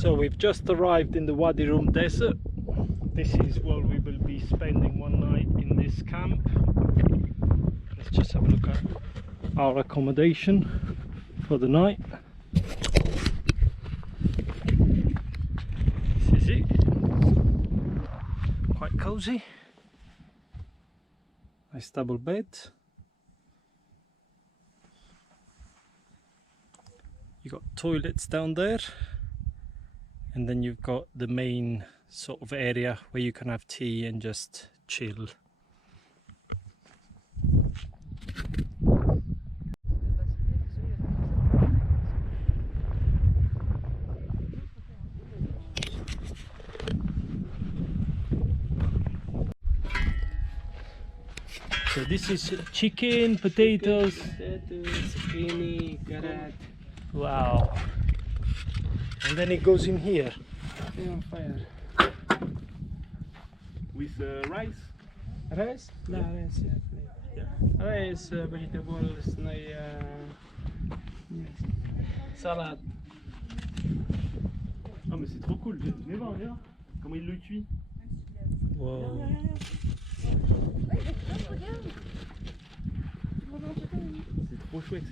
So we've just arrived in the Wadi Rum Desert. This is where we will be spending one night in this camp. Let's just have a look at our accommodation for the night. This is it. Quite cozy. Nice double bed. You got toilets down there, and then you've got the main sort of area where you can have tea and just chill. So this is chicken, potatoes, zucchini, carrot. Wow. And then it goes in here. On fire. With rice? Rice? No, rice, yeah. Rice, vegetables, salad. Ah mais c'est trop cool, venez voir, regarde comment il le cuit. Wow. C'est trop chouette.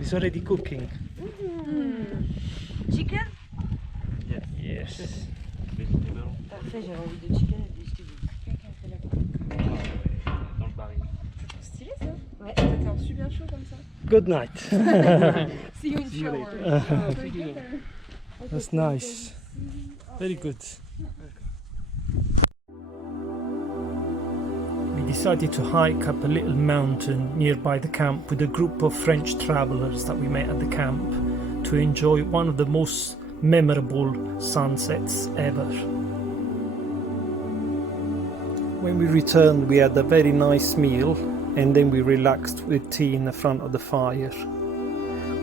It's already cooking. Chicken? Yes. Parfait, j'avais envie de chicken et de vegetable. Dans le baril. C'est stylé ça. Ouais. Ça fait un super chaud comme ça. Good night. See you in shower. That's nice. Very good. We decided to hike up a little mountain nearby the camp with a group of French travelers that we met at the camp to enjoy one of the most memorable sunsets ever. When we returned, we had a very nice meal and then we relaxed with tea in the front of the fire.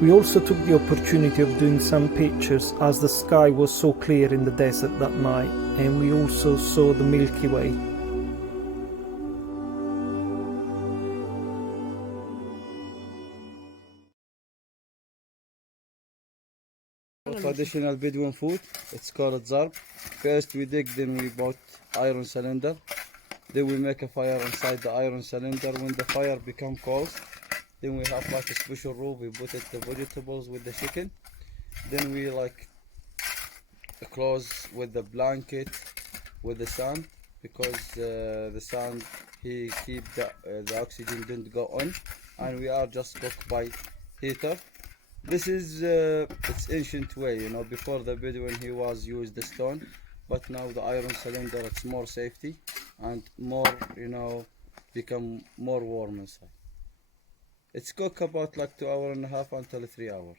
We also took the opportunity of doing some pictures as the sky was so clear in the desert that night, and we also saw the Milky Way. Traditional Bedouin food, it's called zarb. First we dig, then we bought iron cylinder. Then we make a fire inside the iron cylinder. When the fire become cold, then we have like a special rule, we put it the vegetables with the chicken. Then we like close with the blanket with the sand, because the sand he keep the oxygen didn't go on, and we are just cooked by heater. This is it's ancient way, you know. Before the Bedouin he was used the stone, but now the iron cylinder it's more safety and more, you know, become more warm inside. It's cooked about like 2.5 hours until 3 hours.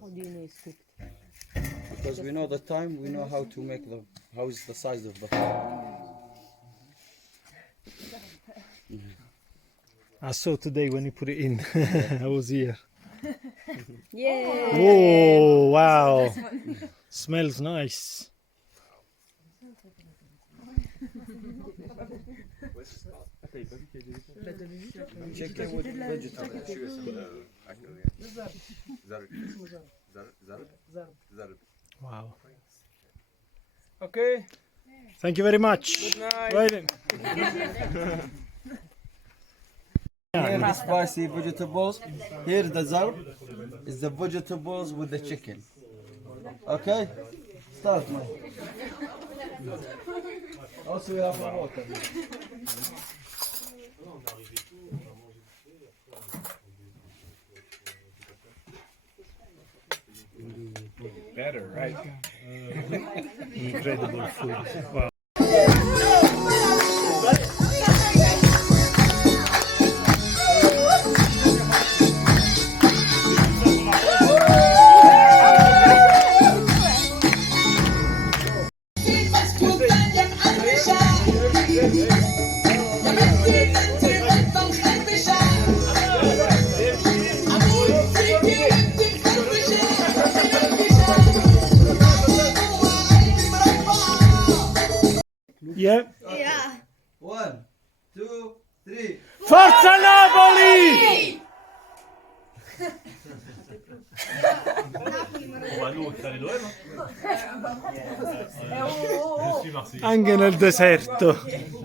How do you know it's cooked? Because we know the time, we know how to make how is the size of the fire. I saw today when you put it in. I was here. Yeah. Oh, wow. Smells nice. Chicken with vegetables. Wow. Okay. Thank you very much. Good night. Right. Here the spicy vegetables. Here the zarb is the vegetables with the chicken. Okay? Start, man. Also we have the water. Better, right? Incredible food. Wow. Yeah. Yeah. 1, 2, Anche nel deserto.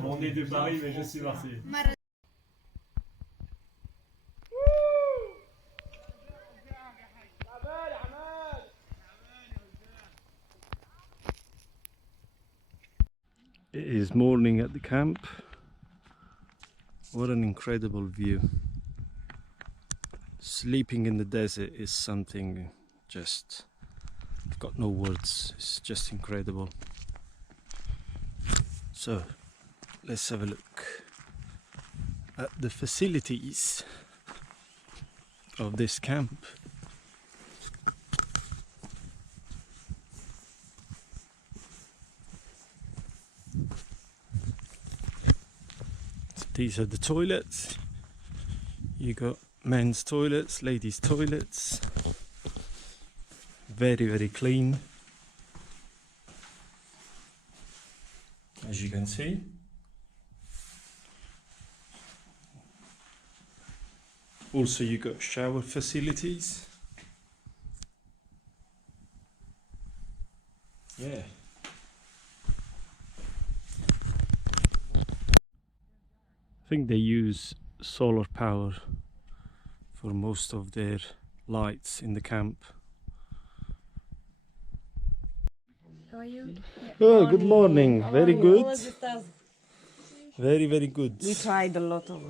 On est de Paris, mais je suis Marseillais. It is morning at the camp. What an incredible view. Sleeping in the desert is something just, I've got no words, it's just incredible. So let's have a look at the facilities of this camp. So these are the toilets. You got men's toilets, ladies' toilets. Very, very clean, as you can see. Also, you got shower facilities. Yeah. I think they use solar power for most of their lights in the camp. How are you? Oh, good morning. Very good. How was it? Very, very good. We tried a lot of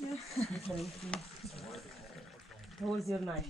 different things. How was your night?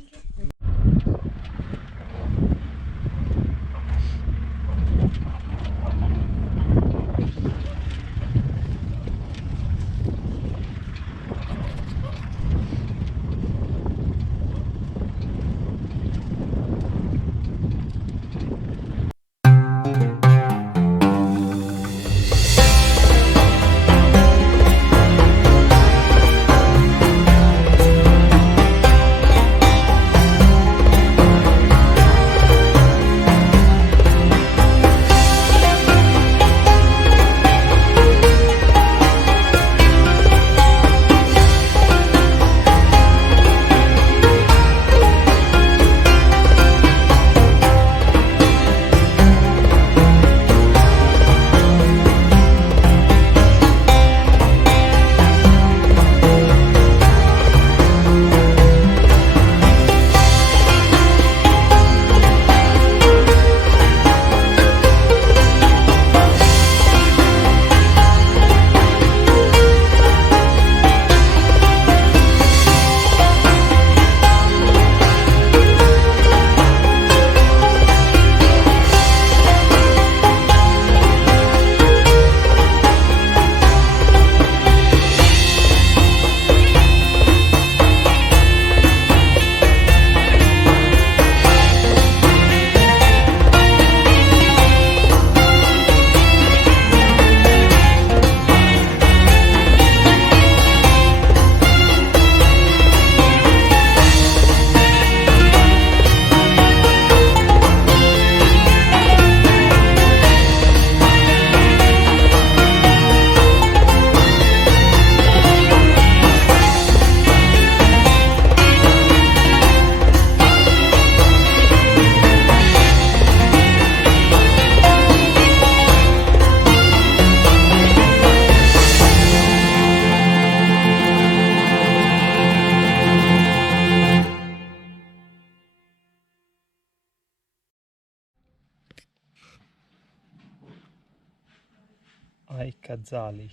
Kazali.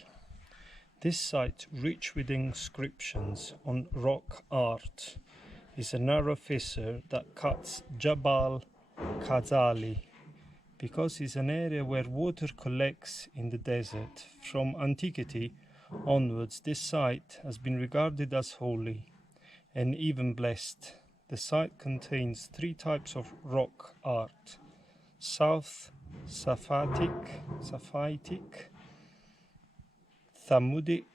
This site, rich with inscriptions on rock art, is a narrow fissure that cuts Jabal Kazali because it's an area where water collects in the desert. From antiquity onwards, this site has been regarded as holy and even blessed. The site contains 3 types of rock art: South Safaitic, Thamudic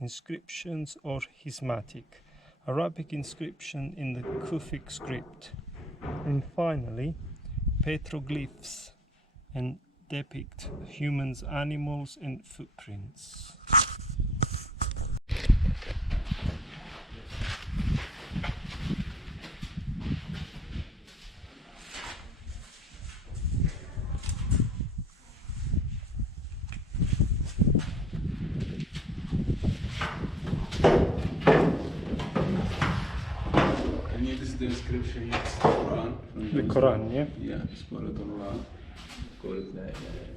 inscriptions, or Hismatic, Arabic inscription in the Kufic script, and finally petroglyphs and depict humans, animals and footprints. the inscription, it's the Quran. The Quran, yeah? Yeah, it's called Allah. Called La ilaha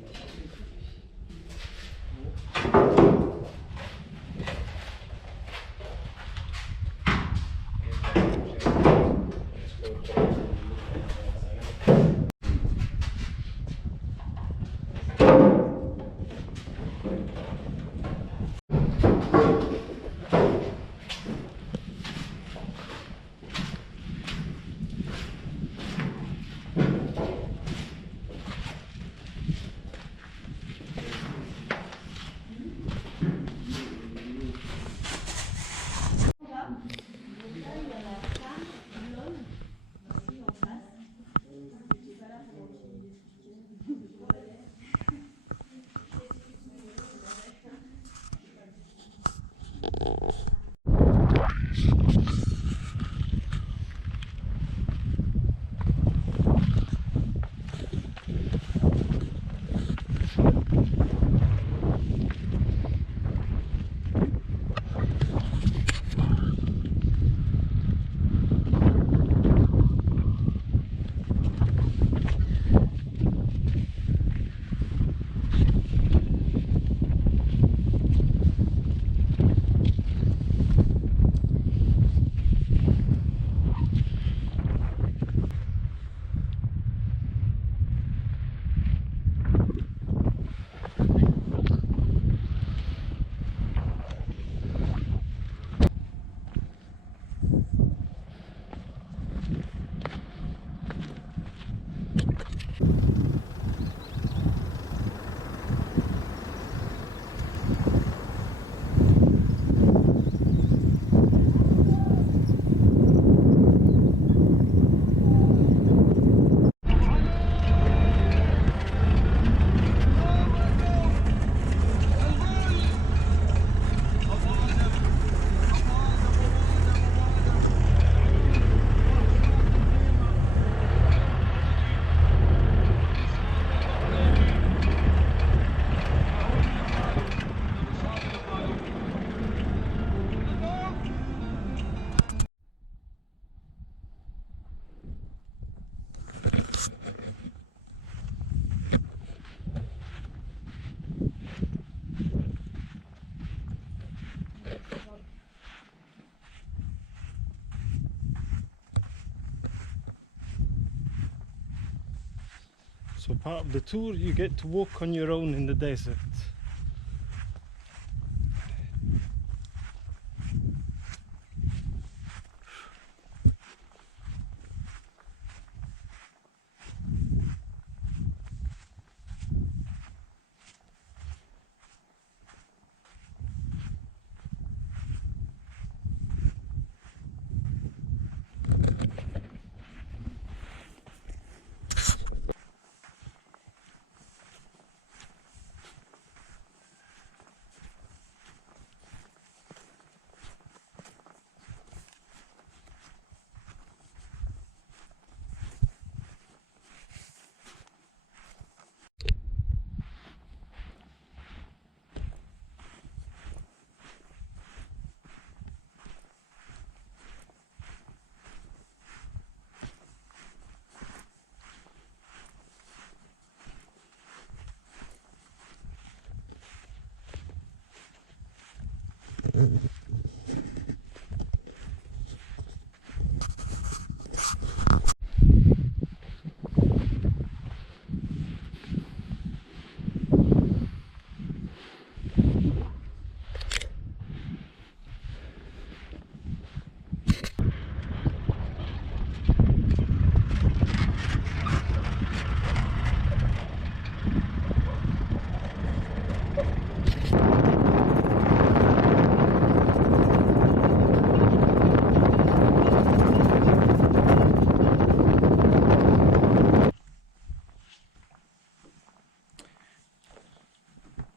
So part of the tour, you get to walk on your own in the desert.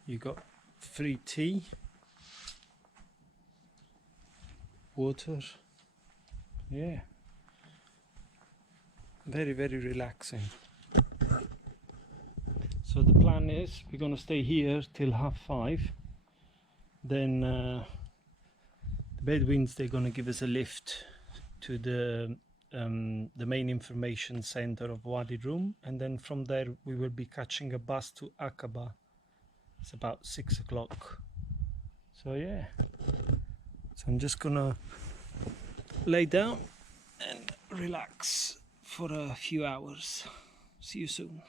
You got free tea, water, yeah, very relaxing. So the plan is we're gonna stay here till 5:30, then the Bedouins, they're gonna give us a lift to the the main information center of Wadi Rum, and then from there we will be catching a bus to Aqaba. It's about 6 o'clock. So yeah, so I'm just gonna lay down and relax for a few hours. See you soon.